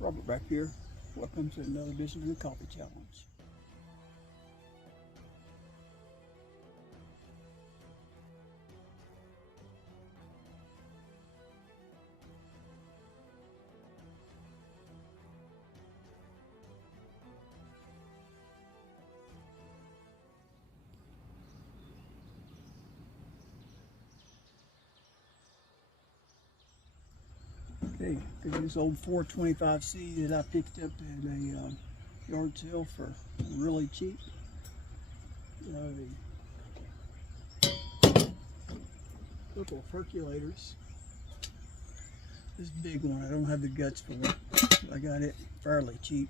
Robert back here. Welcome to another edition of the Coffee Challenge. Okay, this old 425C that I picked up at a yard sale for really cheap. The couple of percolators. This big one, I don't have the guts for it. I got it fairly cheap.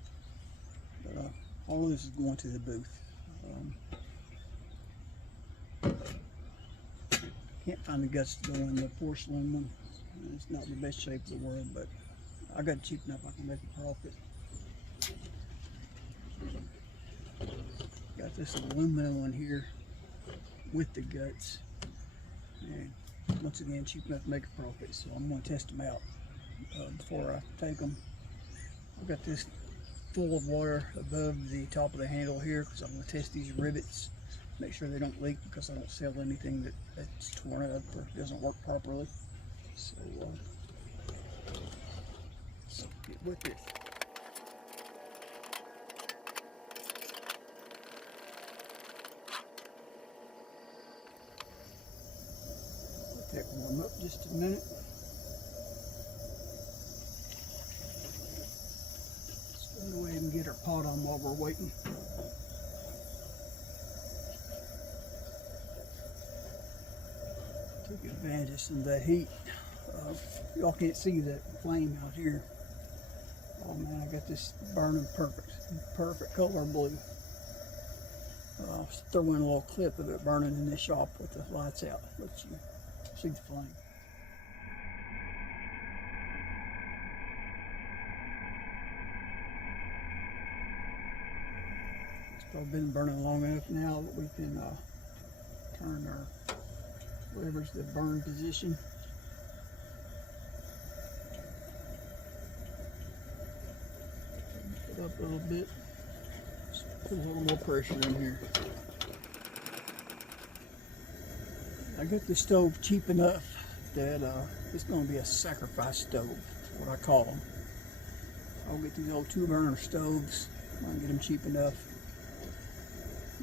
But all of this is going to the booth. Can't find the guts to go in the porcelain one. It's not the best shape in the world, but I got it cheap enough I can make a profit. Got this aluminum one here with the guts, and once again cheap enough to make a profit. So I'm going to test them out before I take them. I've got this full of water above the top of the handle here because I'm going to test these rivets, make sure they don't leak, because I don't sell anything that's torn up or doesn't work properly. So let's get with it. Let that warm up just a minute. Let's go ahead and get our pot on while we're waiting. Take advantage of some of that heat. Y'all can't see that flame out here. Oh man, I got this burning perfect color blue. I'll throw in a little clip of it burning in the shop with the lights out. Let you see the flame. It's probably been burning long enough now that we can turn our whatever's the burn position. It up a little bit. Just put a little more pressure in here. I got the stove cheap enough that it's going to be a sacrifice stove, what I call them. I'll get these old 2-burner stoves. I can get them cheap enough.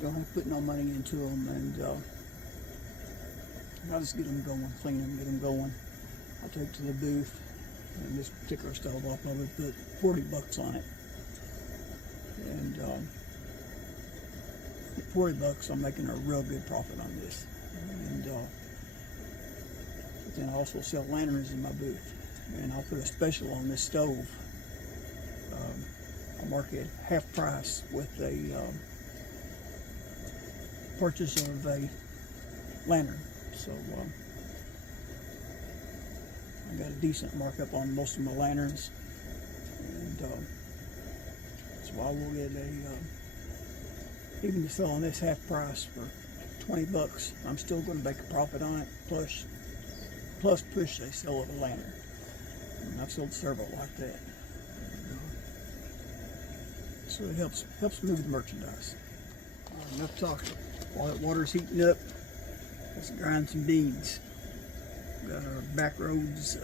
Don't have to put no money into them, and I'll just get them going, clean them, get them going. I'll take it to the booth, and this particular stove I'll probably put $40 on it. And at $40 I'm making a real good profit on this. And but then I also sell lanterns in my booth, and I'll put a special on this stove. I'll mark it half price with a purchase of a lantern. So I got a decent markup on most of my lanterns, and so I will get even just selling this half price for $20, I'm still going to make a profit on it. Plus push they sell it a lantern, and I've sold several like that. So it helps move the merchandise. All right, enough talking. While that water's heating up, let's grind some beans. Got our Backroads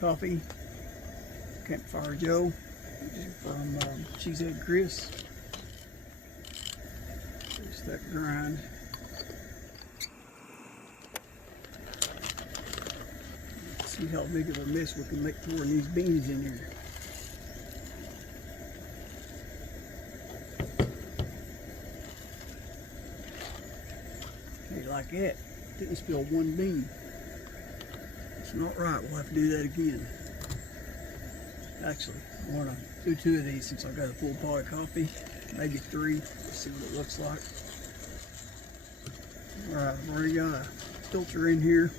coffee, Campfire Joe from Cheesehead Chris. Just that grind. Let's see how big of a mess we can make pouring these beans in here. Like that, didn't spill one bean. It's not right. We'll have to do that again. Actually, I want to do 2 of these since I've got a full pot of coffee, maybe 3. Let's see what it looks like. All right, I've already got a filter in here.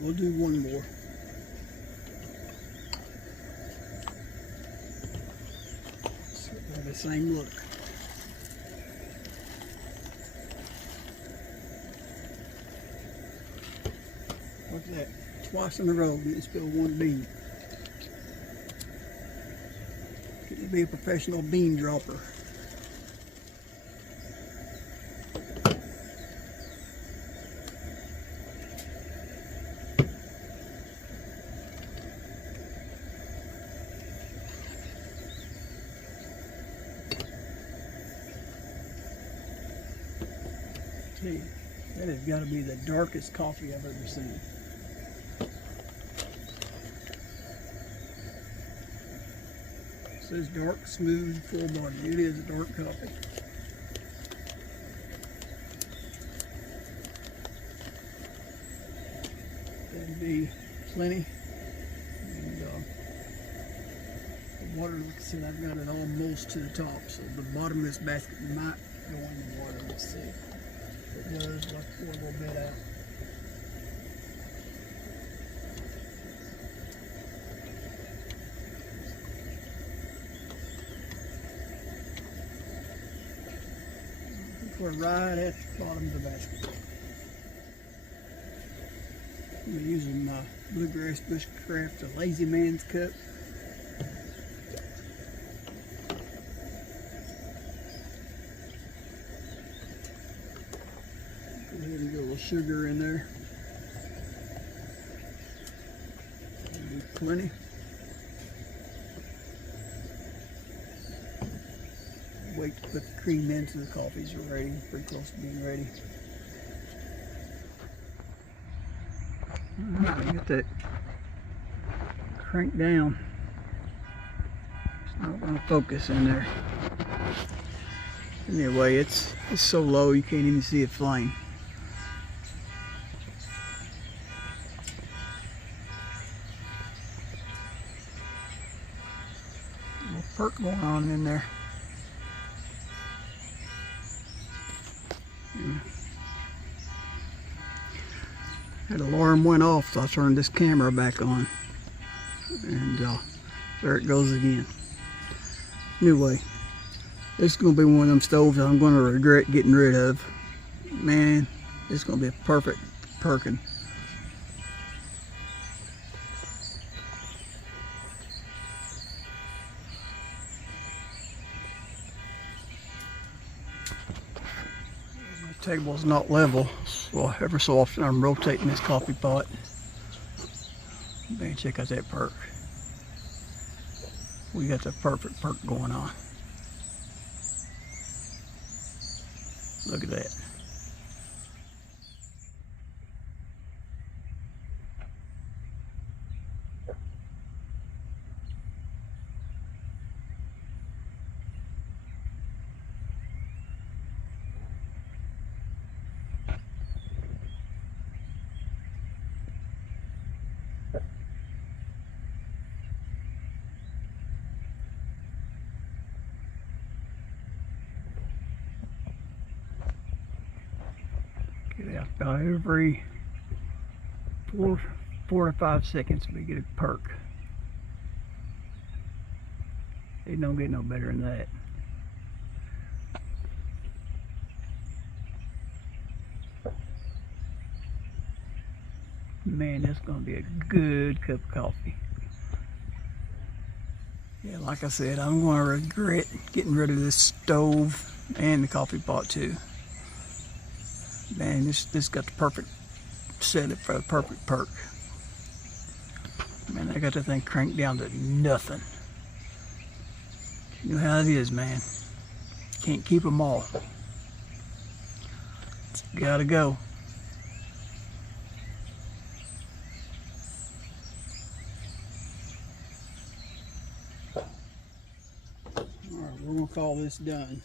We'll do one more. same look. Look at that. Twice in a row, didn't spill one bean. Getting to be a professional bean dropper. Tell you, that has got to be the darkest coffee I've ever seen. It says dark, smooth, full body. It is a dark coffee. That'd be plenty. And the water, like I said, I've got it almost to the top. So the bottom of this basket might go in the water. Let's see. If it does, I'll pour a little bit out. We're right at the bottom of the basket. I'm using my Bluegrass Bushcraft, a Lazy Man's cup. Go ahead and get a little sugar in there. That'll be plenty. Wait to put the cream into the coffees are ready, pretty close to being ready. Alright, get that cranked down. It's not going to focus in there. Anyway, it's so low you can't even see it flame. A little perk going on in there. That alarm went off, so I turned this camera back on, and there it goes again. Anyway, this is going to be one of them stoves that I'm going to regret getting rid of. Man, it's going to be a perfect perkin'. Table's not level, so ever so often I'm rotating this coffee pot. Man, check out that perk. We got the perfect perk going on. Look at that. Get out about every 4 to 5 seconds we get a perk. It don't get no better than that. Man, that's gonna be a good cup of coffee. Yeah, like I said, I'm gonna regret getting rid of this stove and the coffee pot too. Man, this got the perfect setup for the perfect perk. Man, I got the thing cranked down to nothing. You know how it is, man. Can't keep them all. It's gotta go. Alright, we're gonna call this done.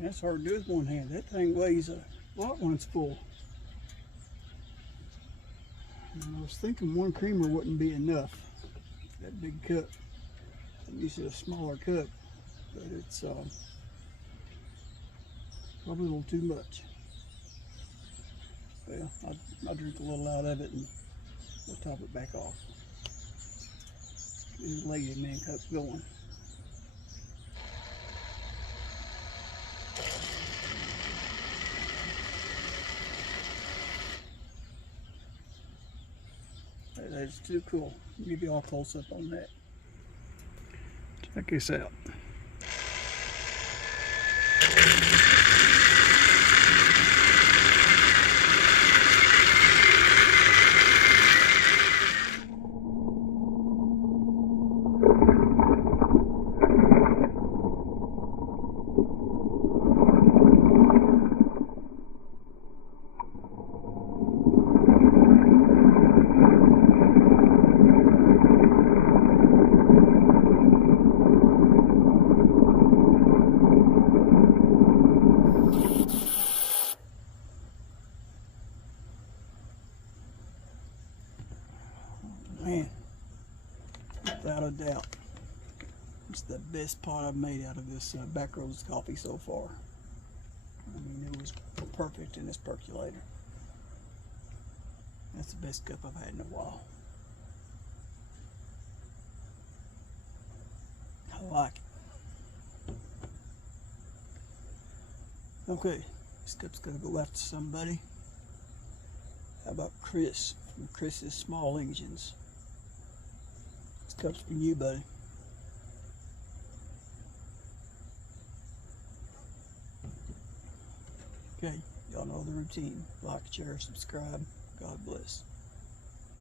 That's hard to do with one hand. That thing weighs a lot when it's full. And I was thinking one creamer wouldn't be enough. That big cup. I'm used to a smaller cup, but it's probably a little too much. Well, I'll drink a little out of it and we'll top it back off. This Lady Man cup going. That is too cool. I'll give you all a close up on that. Check this out. Man, without a doubt, it's the best pot I've made out of this Backroads coffee so far. I mean, it was perfect in this percolator. That's the best cup I've had in a while. I like it. Okay, this cup's gonna go out to somebody. How about Chris from Chris's Small Engines? This cup's for you, buddy. Okay, y'all know the routine. Like, share, subscribe. God bless.